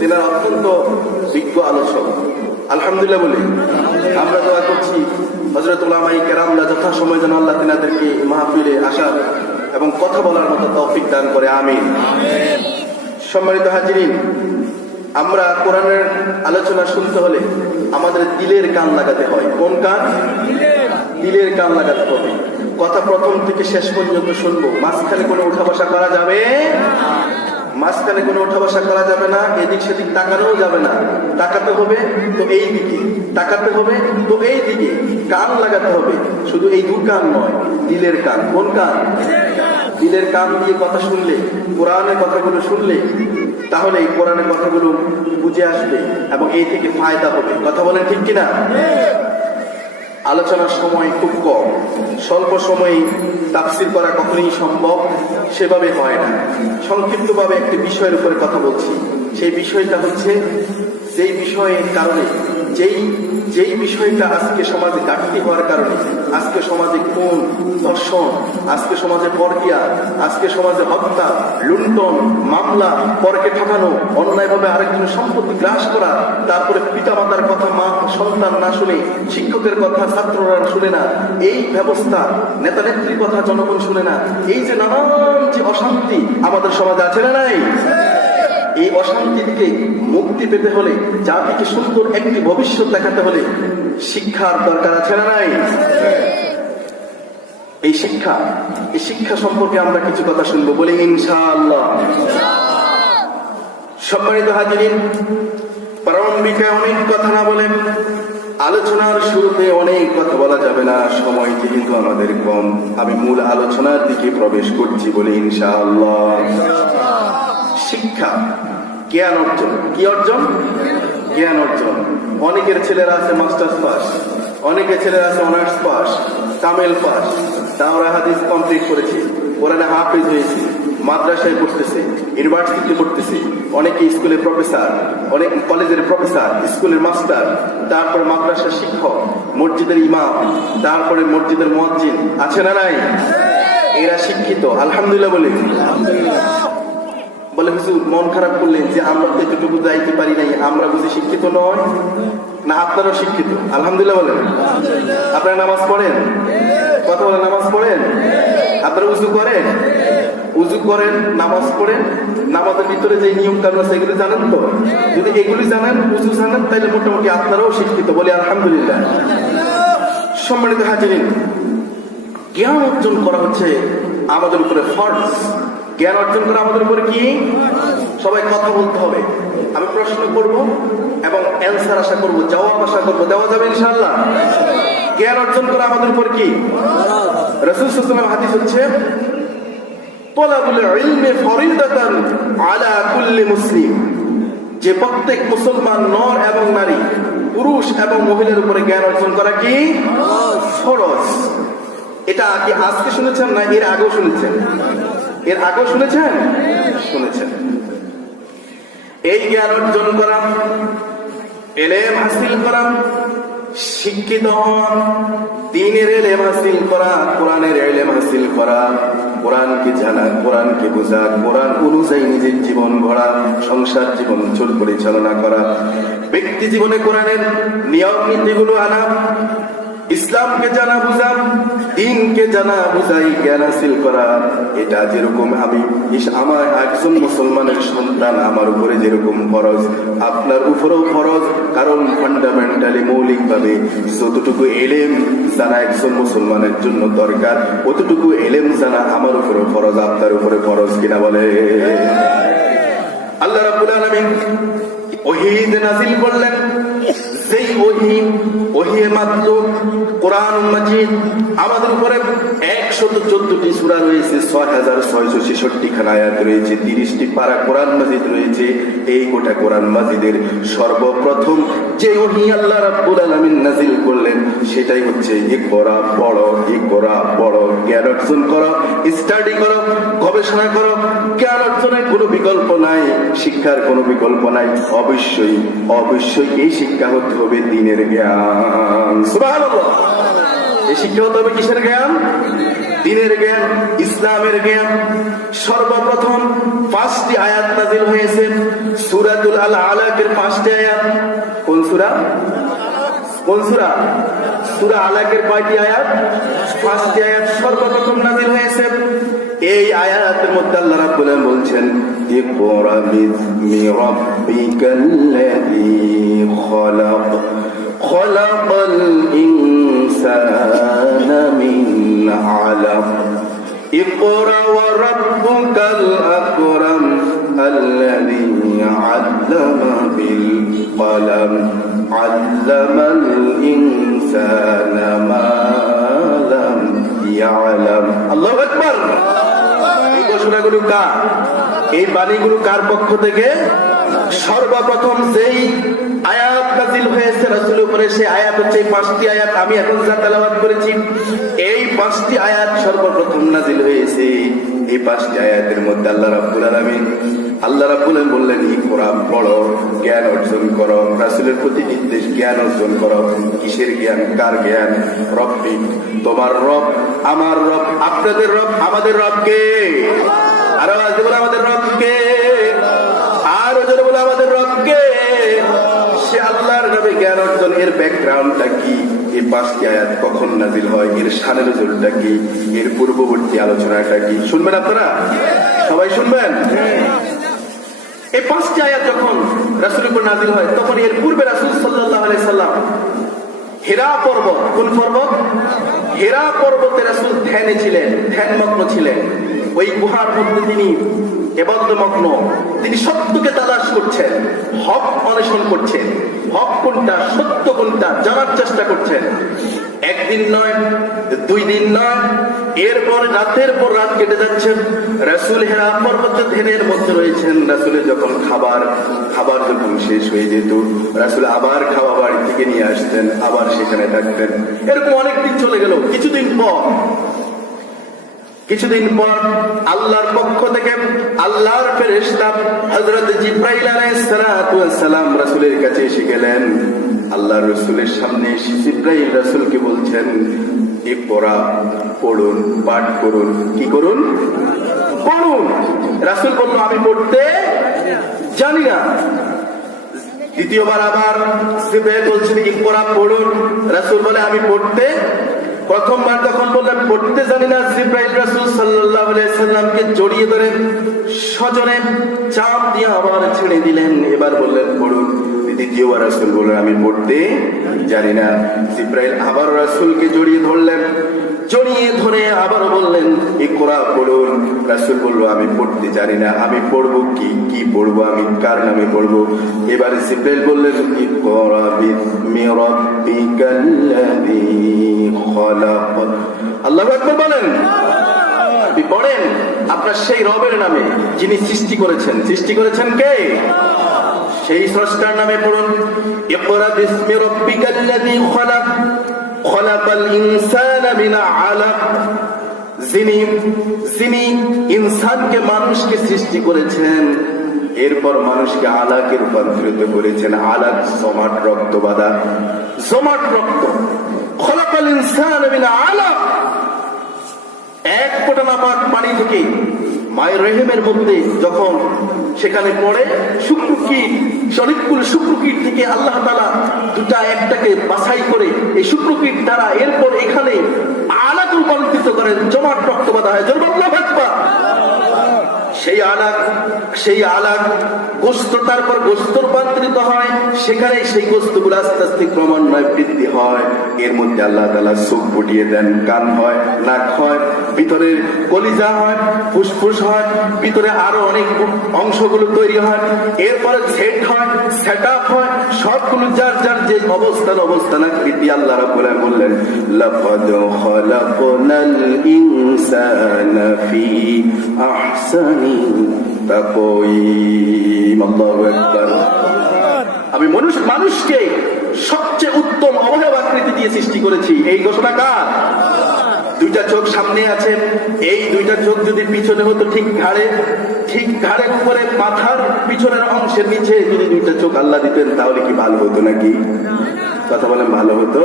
তেনারা অত্যন্ত বিজ্ঞ আলোচক। আলহামদুলিল্লাহ বলি আমরা দোয়া করছি হযরত উলামায়ে কেরামরা যথাসময়ে যেন আল্লাহ তেনাদেরকে মাহফিলে আসার এবং কথা বলার মতো তৌফিক দান করে, আমিন। সম্মানিত হাজিরিন, আমরা কোরআনের আলোচনা শুনতে হলে আমাদের দিলের কান লাগাতে হয়। কোন কান? দিলের কান লাগাতে হবে। কথা প্রথম থেকে শেষ পর্যন্ত শুনবো, মাঝখানে কোনো উঠা বসা করা যাবে মাঝখানে কোনো উঠা বসা করা যাবে না, এদিক সেদিক তাকানোও যাবে না। তাকাতে হবে তো এই দিকে, তাকাতে হবে তো এই দিকে, কান লাগাতে হবে। শুধু এই দু কান নয়, দিলের কান। কোন কান? দিলের কান দিয়ে কথা শুনলে, কোরআনের কথাগুলো শুনলে, তাহলে এই কোরআনের কথাগুলো বুঝে আসবে এবং এই থেকে ফায়দা হবে। কথা বলেন ঠিক কিনা? আলোচনার সময় খুব কম, স্বল্প সময়ে তাফসীর করা কখনোই সম্ভব সেভাবে হয় না। সংক্ষিপ্তভাবে একটি বিষয়ের উপরে কথা বলছি। সেই বিষয়টা হচ্ছে, যেই বিষয়ের কারণে যেই বিষয়টা আজকে সমাজে ঘাটতি হওয়ার কারণে আজকে সমাজে খুন, ধর্ষণ, আজকে সমাজে পরকিয়া, আজকে সমাজে হত্যা, লুণ্ঠন, মামলা, পরকে ঠকানো, অন্যায়ভাবে আরেকজনের সম্পত্তি গ্রাস করা, তারপরে পিতামাতার কথা মা সন্তান না শুনে, শিক্ষকের কথা ছাত্ররা শুনে না, এই ব্যবস্থা, নেতা নেত্রীর কথা জনগণ শুনে না, এই যে নানান যে অশান্তি আমাদের সমাজে আছে না নাই, এই অশান্তি থেকে মুক্তি পেতে হলে, জাতিকে সুন্দর একটি ভবিষ্যৎ দেখাতে হলে শিক্ষার দরকার আছে না নাই? এই শিক্ষা সম্পর্কে আমরা কিছু কথা শুনবো, বলি ইনশাআল্লাহ। সম্মানিত হাজিরিন, প্রারম্ভিকে অনেক কথা না বলে আলোচনার শুরুতে অনেক কথা বলা যাবে না, সময় যেহেতু আমাদের কম, আমি মূল আলোচনার দিকে প্রবেশ করছি, বলি ইনশাআল্লাহ। শিক্ষা, জ্ঞান অর্জন। কি অর্জন? জ্ঞান অর্জন। অনেকের ছেলেরা আছে মাস্টার্স পাস, অনেকের ছেলেরা আছে অনার্স পাস, কামেল পাস, তাওরা হাদিস কমপ্লিট করেছে, কোরআনে হাফেজ হয়েছে, মাদ্রাসায় পড়তেছে, ইউনিভার্সিটিতে পড়তেছে, অনেকে স্কুলের প্রফেসর, অনেক কলেজের প্রফেসর, স্কুলের মাস্টার, তারপরে মাদ্রাসার শিক্ষক, মসজিদের ইমাম, তারপরে মসজিদের মুয়াজ্জিন, আছে না নাই? এরা শিক্ষিত, আলহামদুলিল্লাহ বলে। বলে হুজুর মন খারাপ করলেন যে আমরা তো এতটুকু যাইতে পারি নাই, আমরা বুঝি শিক্ষিত নয় না? আপনারাও শিক্ষিত, আলহামদুলিল্লাহ বলেন। আপনারা নামাজ পড়েন? কথা বলেন, নামাজ পড়েন? আপনারা উজু করেন? উজু করেন, নামাজ পড়েন, নামাজের ভিতরে যে নিয়ম কানুন আছে এগুলো জানেন তো? যদি এগুলি জানেন, উজু জানেন, তাহলে মোটামুটি আপনারাও শিক্ষিত, বলি আলহামদুলিল্লাহ। সম্মানিত হাজিরিন, জ্ঞান অর্জন করা হচ্ছে আমাদের উপরে ফরজ। জ্ঞান অর্জন করা আমাদের উপরে কি? সবাই কথা বলতে হবে। আমি প্রশ্ন করব এবং অ্যান্সার আশা করব, জবাব আশা করব, দেওয়া যাবে ইনশাআল্লাহ। জ্ঞান অর্জন করা আমাদের উপর কি? রাসূল সাল্লাল্লাহু আলাইহি ওয়াসাল্লাম হাদিস হচ্ছে, তালাবুল ইলমি ফরিদাতান আলা কুল্লি মুসলিম, যে প্রত্যেক মুসলমান নর এবং নারী, পুরুষ এবং মহিলার উপরে জ্ঞান অর্জন করা কি? ফরজ। এটা কি আজকে শুনেছেন না এর আগেও শুনেছেন? এর আগেও শুনেছেন? শুনেছেন। এই জ্ঞান অর্জন করা, ইলম হাসিল করা, শিক্ষিত হওয়া, দ্বীনের ইলম হাসিল করা, কোরআনের ইলম হাসিল করা, কোরআনকে জানা, কোরআনকে বোঝা, কোরআন অনুযায়ী নিজের জীবন গড়া, সংসার জীবন পরিচালনা করা, ব্যক্তি জীবনে কোরআনের নিয়ম নীতিগুলো আনা, ইসলামকে জানা বুঝা, দ্বীনকে জানা বুঝাই জ্ঞান হাসিল করা। এটা যেরকম আমার একজন মুসলমানের সন্তান আমার উপরে যেরকম ফরজ, আপনার উপরেও ফরজ। কারণ ফান্ডামেন্টালি, মৌলিক ভাবে যতটুকু ইলম জানা একজন মুসলমানের জন্য দরকার, অতটুকু ইলম জানা আমার উপরে ফরজ, আপনার উপরে ফরজ, কিনা বলে? আল্লাহ রাব্বুল আলামিন ওহী নাযিল করলেন, যেই ওহীর মাতলুব কোরআন মাজিদ। আমাদের উপরে 114টি সূরা রয়েছে, 6666 খানা আয়াত রয়েছে, 30টি পারা কোরআন মাজিদ রয়েছে। এই গোটা কোরআন মাজিদের সর্বপ্রথম যে ওহী আল্লাহ রাব্বুল আলামিন নাযিল করলেন সেটাই হচ্ছে ইকরা, পড়ো, ইকরা, পড়ো, জ্ঞান অর্জন করো, স্টাডি করো, গবেষণা করো। জ্ঞান অর্জনের কোনো বিকল্প নাই, শিক্ষার কোনো বিকল্প নাই। অবশ্যই এই শিক্ষা হতে হবে দ্বীনের জ্ঞান। সুবহানাল্লাহ। এই শিক্ষা হতে হবে কিসের জ্ঞান? দ্বীনের জ্ঞান, ইসলামের জ্ঞান। সর্বপ্রথম 5টি আয়াত নাযিল হয়েছে সূরাতুল আলাকের 5টি আয়াত। কোন সূরা? কোন সূরা? সূরা আলাকের 5টি আয়াত? 5টি আয়াত সর্বপ্রথম নাযিল হয়েছে। এই আয়াতের মধ্যে আল্লাহ রাব্বুল আলামিন বলছেন, ইকরা বিসমি রাব্বিকাল্লাযী খলাক খলাকাল ইনসানা মিন আলাক ইকরা ওয়া রাব্বুকাল আকরাম আল্লাযী আল্লামা বিল কলম আল্লামাল ইনসানা মা লাম ইয়ালাম। আল্লাহু আকবার। এই ঘোষণাগুলো কার? এই বাণীগুলো কার পক্ষ থেকে? সর্বপ্রথম যেই আয়াত নাযিল হয়েছে রাসূলের উপরে, সেই আয়াত হচ্ছে এই 5টি আয়াত আমি এখন যা তেলাওয়াত করেছি। এই 5টি আয়াত সর্বপ্রথম নাযিল হয়েছে। এই 5টি আয়াতের মধ্যে আল্লাহ রাব্বুল আলামিন বললেন, ইকরা, পড়ো, জ্ঞান অর্জন করো। রাসূলের প্রতি নির্দেশ, জ্ঞান অর্জন করো। কিসের জ্ঞান? কার জ্ঞান? রব্বিক, তোমার রব, আমার রব, আপনাদের রব, আমাদের রবকে। আর আওয়াজ বলে আমাদের রবকে, আর জোরে বলে আমাদের রবকে। সে আল্লাহর নামে জ্ঞান অর্জন। এর ব্যাকগ্রাউন্ডটা কি? এই 5টি আয়াত কখন নাযিল হয়, এর শানে নজুলটা কি, এর পূর্ববর্তী আলোচনাটা কি, শুনবেন আপনারা? সবাই শুনবেন? এই 5টি আয়াত যখন রাসূলের উপর নাযিল হয়, তখন এর পূর্বে রাসূল সাল্লাল্লাহু আলাইহি সাল্লাম হিরা পর্বত, কোন পর্বত? হিরা পর্বতে রাসূল ধ্যানে ছিলেন, ধ্যানমগ্ন ছিলেন। ওই গুহার মধ্যে তিনি ইবাদতমগ্ন, তিনি সত্যকে তালাশ করছেন, হক অন্বেষণ করছেন। হক কোনটা, সত্য কোনটা জানার চেষ্টা করছেন। একদিন নয়, 2 দিন নয়, এরপর রাতের পর রাত কেটে যাচ্ছেন। রাসূল হিরা পর্বতে ধ্যানের মধ্যে রয়েছেন। রাসূলের যখন খাবার যখন শেষ হয়ে যেত, রাসূল আবার খাওয়া বাড়ি থেকে নিয়ে আসতেন, আবার সেখানে থাকতেন। এরকম অনেকদিন চলে গেল। কিছুদিন পর আল্লাহর পক্ষ থেকে আল্লাহর ফেরেশতা হযরত জিবরাইল আলাইহিস সালাতু ওয়াস সালাম রাসূলের কাছে এসে গেলেন। আল্লাহর রাসূলের সামনে এসে জিবরাইল রাসূলকে বলছেন, ইকরা, পড়ুন, পাঠ করুন। কি করুন? পড়ুন। রাসূল বলল, আমি পড়তে জানি না। দ্বিতীয়বার আবার জিবরাইল বলছেন, ইকরা, পড়ুন। রাসূল বলে, আমি পড়তে। প্রথমবার যখন বললেন পড়তে জানি না, জিবরাইল রাসূল সাল্লাল্লাহু আলাইহি সাল্লামকে জড়িয়ে ধরে সজনে চাপ দিয়ে আবার ছেড়ে দিলেন। এবার বললেন পড়ুন। দ্বিতীয়বার রাসূল বললেন, আমি পড়তে জানি না। জিবরাইল আবার রাসূলকে জড়িয়ে ধরলেন, জড়িয়ে ধরে আবার বললেন, ইকরা, পড়ুন। রাসূল বলল, আমি পড়তে জানি না, আমি পড়বো কি পড়বো, আমি কার নামে পড়বো? এবার জিবরাইল বললেন, ইকরা বিসমি রাব্বিকাল্লাযী খলাক। আল্লাহু আকবার বলেন। আপনি পড়েন আপনার সেই রবের নামে, যিনি সৃষ্টি করেছেন। সৃষ্টি করেছেন কে? সেই স্রষ্টার নামে পড়ুন। ইকরা বিসমি রাব্বিকাল্লাযী খলাক খলাকাল ইনসানা মিন আলাক। যিনি ইনসানকে, মানুষকে সৃষ্টি করেছেন, এরপর মানুষকে আলাকে রূপান্তরিত করেছেন। আলাক জমাট রক্ত বাঁধা, জমাট রক্ত। খলাকাল ইনসানা মিন আলাক। এক ফোঁটা নাপাক পানি থেকে মায়ের রেহেমের মধ্যে যখন সেখানে পড়ে শুক্রকীট, শরীফুল শুক্রকীট থেকে আল্লাহ তাআলা একটাকে বাছাই করে এই শুক্রকীট দ্বারা এরপর এখানে আলাক রূপান্তরিত করেন, জমাট রক্ত বাঁধা হয়। আল্লাহু আকবার। সেই আলাক গোস্ত, তারপর গোস্ত রূপান্তরিত হয়। সেখানে সেই গোস্তগুলো আস্তে আস্তে ক্রমান্বয়ে বৃদ্ধি হয়। এর মধ্যে আল্লাহ তাআলা চোখ ফুটিয়ে দেন, কান হয়, নাক হয়, ভিতরে কলিজা হয়, ফুসফুস হয়, ভিতরে আরো অনেক অংশগুলো তৈরি হয়। এরপরে সেট হয়, সেট আপ হয়। সবগুলো যার যার যে অবস্থান আকৃতি আল্লাহ রাব্বুল আলামিন বললেন, লাকাদ খালাকনাল ইনসানা ফি আহসানি তাকওয়িম। আল্লাহু আকবার। আমি মানুষকে সবচেয়ে উত্তম অবয়ব আকৃতি দিয়ে সৃষ্টি করেছি। এই ঘোষণা কার? 2টা চোখ সামনে আছে। এই 2টা চোখ যদি পিছনে হতো, ঠিক ঘাড়ের উপরে, মাথার পিছনের অংশের নিচে যদি 2টা চোখ আল্লাহ দিতেন, তাহলে কি ভালো হতো নাকি? কথা বলেন, ভালো হতো?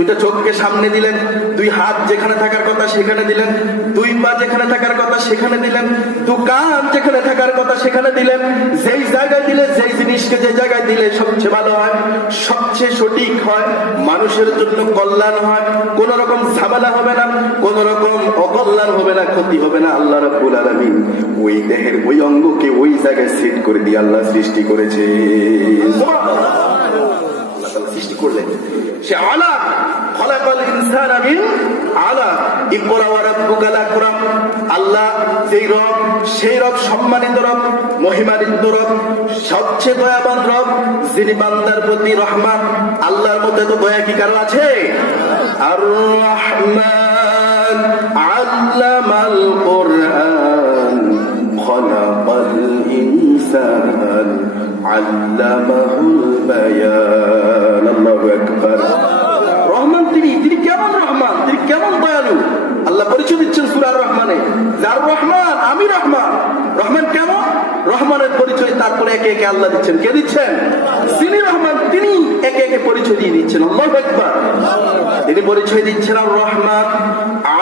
দুইটা চোখকে সামনে দিলেন, দুই হাত যেখানে থাকার কথা সেখানে দিলেন, দুই পা যেখানে থাকার কথা সেখানে দিলেন, দু কান যেখানে থাকার কথা সেখানে দিলেন। যেই জায়গায় দিলে, যেই জিনিসকে যে জায়গায় দিলে সবচেয়ে ভালো হয়, সবচেয়ে সঠিক হয়, মানুষের জন্য কল্যাণ হয়, কোন রকম ঝামেলা হবে না, কোন রকম অকল্যাণ হবে না, ক্ষতি হবে না। আল্লাহ রাব্বুল আলামিন ওই দেহের ওই অঙ্গকে ওই জায়গায় সেট করে দিয়ে আল্লাহ সৃষ্টি করেছে। আল্লাহ তাআলা সৃষ্টি করলেন, সে আলা খলাকাল ইনসানা মিন আলা ইকরা ওয়া রাব্বুকাল আকরাম। আল্লাহ যেই রব, সেই রব সম্মানিত রব, মহিমান্বিত রব, সবচেয়ে দয়াবান রব, যিনি বান্দার প্রতি রহমান। আল্লাহর মধ্যে তো দয়া কি কারো আছে? আর রহমান আল্লামাল কুরআন খলাকাল ইনসান আল্লামাহুল বায়ান। আল্লাহু আকবার। রহমান তিনি কেমন রহমান, তিনি কেমন দয়ালু। আল্লাহ পরিচয় দিচ্ছেন সূরা রহমানে, যার রহমান আমি রহমান। রহমান কেমন? রহমানের পরিচয় তারপরে একে একে আল্লাহ দিচ্ছেন। কে দিচ্ছেন? তিনি রহমান, তিনি একে একে পরিচয় দিয়ে দিচ্ছেন। আল্লাহু আকবার। তিনি পরিচয় দিচ্ছেন আর রহমান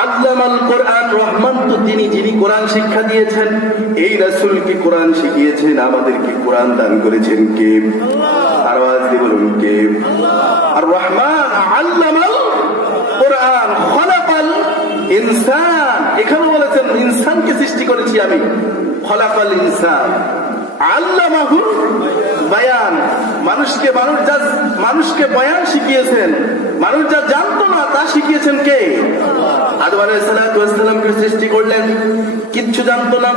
আল্লামাল কোরআন। রহমান তো তিনি, যিনি কোরআন শিক্ষা দিয়েছেন। এই রাসূলকে কোরআন শিখিয়েছেন, আমাদেরকে কোরআন দান করেছেন কে? আওয়াজ দিয়ে বলুন কে? আর রহমান আল্লামাল কোরআন খলাকাল ইনসান। এখানে বলেছেন ইনসানকে সৃষ্টি করেছি আমি। খলাকাল ইনসান আল্লামাহুল বায়ান। মানুষকে বয়ান শিখিয়েছেন। মানুষ যা জানতো না তা শিখিয়েছেন কে? আদম আলাইহিস সালামকে সৃষ্টি করলেন, কিচ্ছু জানতো না,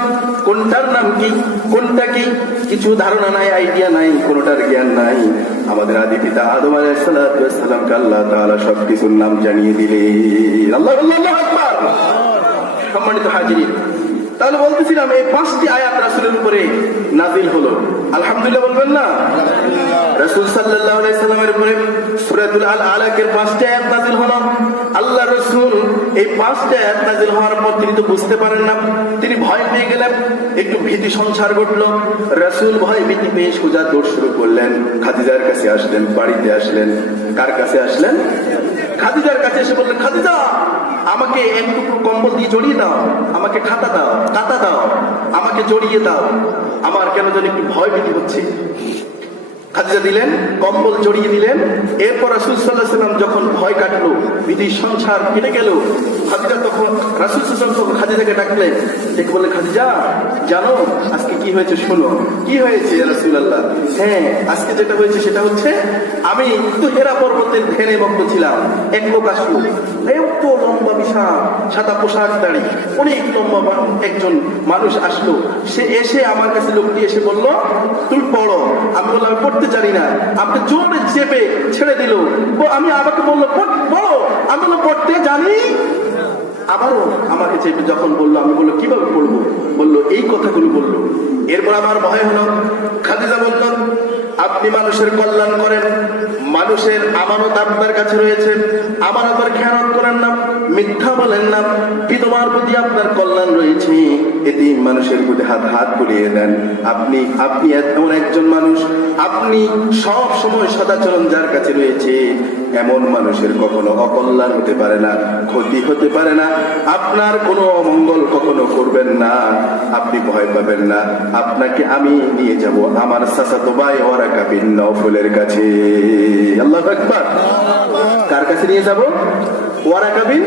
কোনটার নাম কি, কোনটা কি, কিছু ধারণা নাই, আইডিয়া নাই, কোনটার জ্ঞান নাই। আমাদের আদি পিতা আদম আলাইহিস সালামকে আল্লাহ তাআলা সবকিছুর নাম জানিয়ে দিলেন। আল্লাহু আকবার। সম্মানিত হাজিরিন, তাহলে বলতেছিলাম এই 5টি আয়াত রাসূলের উপরে নাযিল হলো। আলহামদুলিল্লাহ বলবেন না? রাসূল সাল্লাল্লাহু আলাইহি সাল্লামের উপরে সূরাতুল আলাকের 5টি আয়াত নাযিল হলো। আল্লাহ রাসূল এই 5টি আয়াত নাযিল হওয়ার পর তিনি তো বুঝতে পারেন না, তিনি ভয় পেয়ে গেলেন, একটু ভীতি সঞ্চার ঘটলো। রাসূল ভয় ভীতি পেয়ে সোজা দৌড় শুরু করলেন, খাদিজার কাছে আসলেন, বাড়িতে আসলেন। কার কাছে আসলেন? খাদিজার কাছে এসে বললেন, খাদিজা আমাকে একটু কম্বল দিয়ে জড়িয়ে দাও, আমাকে কাঁথা দাও, আমাকে জড়িয়ে দাও, আমার কেন যেন একটু ভয় ভীতি হচ্ছে। খাদিজা দিলেন, কম্বল জড়িয়ে দিলেন। এরপর রাসূল সাল্লাল্লাহু আলাইহি ওয়াসাল্লাম যখন ভয় কাটলো, ভীতি সঞ্চার কেটে গেল, খাদিজা তখন রাসূল সাল্লাল্লাহু আলাইহি ওয়াসাল্লাম খাদিজাকে ডাকলেন, ডেকে বললেন, খাদিজা জানো আজকে কি হয়েছে? শোনো। কি হয়েছে ইয়া রাসূলুল্লাহ? হ্যাঁ, আজকে যেটা হয়েছে সেটা হচ্ছে আমি তো হেরা পর্বতের ধ্যানে মগ্ন ছিলাম। এক লোক আসলো, এত লম্বা বিশাল সাদা পোশাক দাড়ি, অনেক লম্বা একজন মানুষ আসলো। সে এসে আমার কাছে, লোকটি এসে বলল, তুমি পড়ো। আমি বললাম আমি পড়তে জানি না। আমাকে জোরে চেপে ছেড়ে দিল। আমি আমাকে বললো পড়ো। আমি বললাম পড়তে জানি। আবারও আমাকে চেপে যখন বললো, আমি বললো কিভাবে পড়বো? বললো এই কথাগুলো বললো। এরপর আমার ভয় হলো। খাদিজা বলল, আপনি মানুষের কল্যাণ করেন, মানুষের আমানত আপনার কাছে রয়েছে, আমানতের খেয়ানত করেন না, মিথ্যা বলেন না, বিধবার প্রতি আপনার কল্যাণ রয়েছে, এতিম মানুষের প্রতি হাত বুলিয়ে দেন। আপনি এমন একজন মানুষ, আপনি সব সময় সদাচরণ যার কাছে রয়েছে, এমন মানুষের কখনো অকল্যাণ হতে পারে না, ক্ষতি হতে পারে না, আপনার কোনো অমঙ্গল কখনো করবেন না, আপনি ভয় পাবেন না। আপনাকে আমি নিয়ে যাব আমার চাচাতো ভাই ওয়ারাকা বিন নওফলের কাছে। আল্লাহু আকবার। কার কাছে নিয়ে যাব? Waraqa bin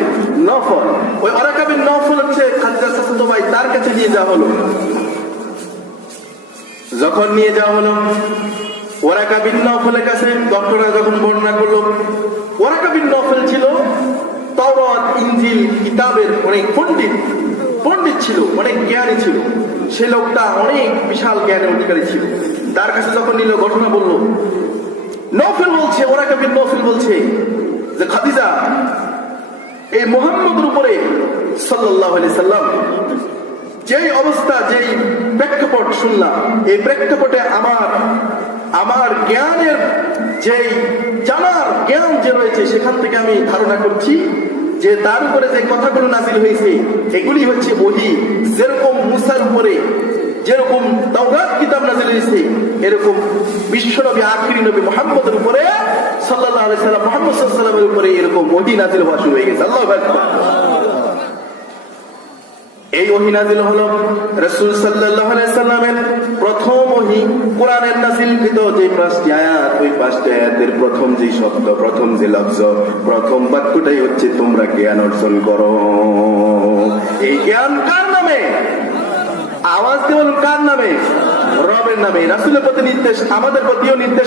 Nawfal. ওই ওয়ারাকা বিন নওফল হচ্ছে খাদিজার চাচাতো ভাই, তার কাছে নিয়ে যাওয়া হলো। যখন নিয়ে যাওয়া হলো ওয়ারাকা বিন নওফলের কাছে, ডক্টররা যখন বর্ণনা করলো, ওয়ারাকা বিন নওফল ছিল তাওরাত ইনজিল কিতাবের অনেক পণ্ডিত ছিল, অনেক জ্ঞানী ছিল। সে লোকটা অনেক বিশাল জ্ঞানের অধিকারী ছিল। তার কাছে যখন নিল, ঘটনা বললো, নওফল বলছে, ওয়ারাকা বিন নওফল বলছে যে খাদিজা, এই মুহাম্মদের উপরে সাল্লাল্লাহু আলাইহি সাল্লাম যেই অবস্থা, যেই প্রেক্ষাপট শুনলাম, এই প্রেক্ষাপটে আমার জ্ঞানের যেই জানার জ্ঞান যে রয়েছে, সেখান থেকে আমি ধারণা করছি যে তার উপরে যে কথাগুলো নাযিল হয়েছে এগুলি হচ্ছে ওহী। যেরকম মুসার উপরে যেরকম তাওরাত কিতাব নাযিল হয়েছে, এরকম বিশ্বনবী আখিরি নবী মুহাম্মদের উপরে সাল্লাল্লাহু আলাইহি সাল্লাম মুহাম্মদ সাল্লাল্লাহু আলাইহি সাল্লামের উপরে এরকম ওহী নাযিল হওয়া শুরু হয়ে গেছে। আল্লাহু আকবার। এই ওহী নাযিল হলো রাসূল সাল্লাল্লাহু আলাইহি সাল্লামের প্রথম ওহী। কোরআনের নাযিলকৃত যে 5টি আয়াত, ওই 5টি আয়াতের প্রথম যে শব্দ, প্রথম যে লফজ, প্রথম বাক্যটাই হচ্ছে তোমরা জ্ঞান অর্জন করো। এই জ্ঞান কার নামে? আওয়াজ দিয়ে বলুন, কার নামে? রবের নামে। রাসূলের প্রতি নির্দেশ, আমাদের প্রতিও নির্দেশ।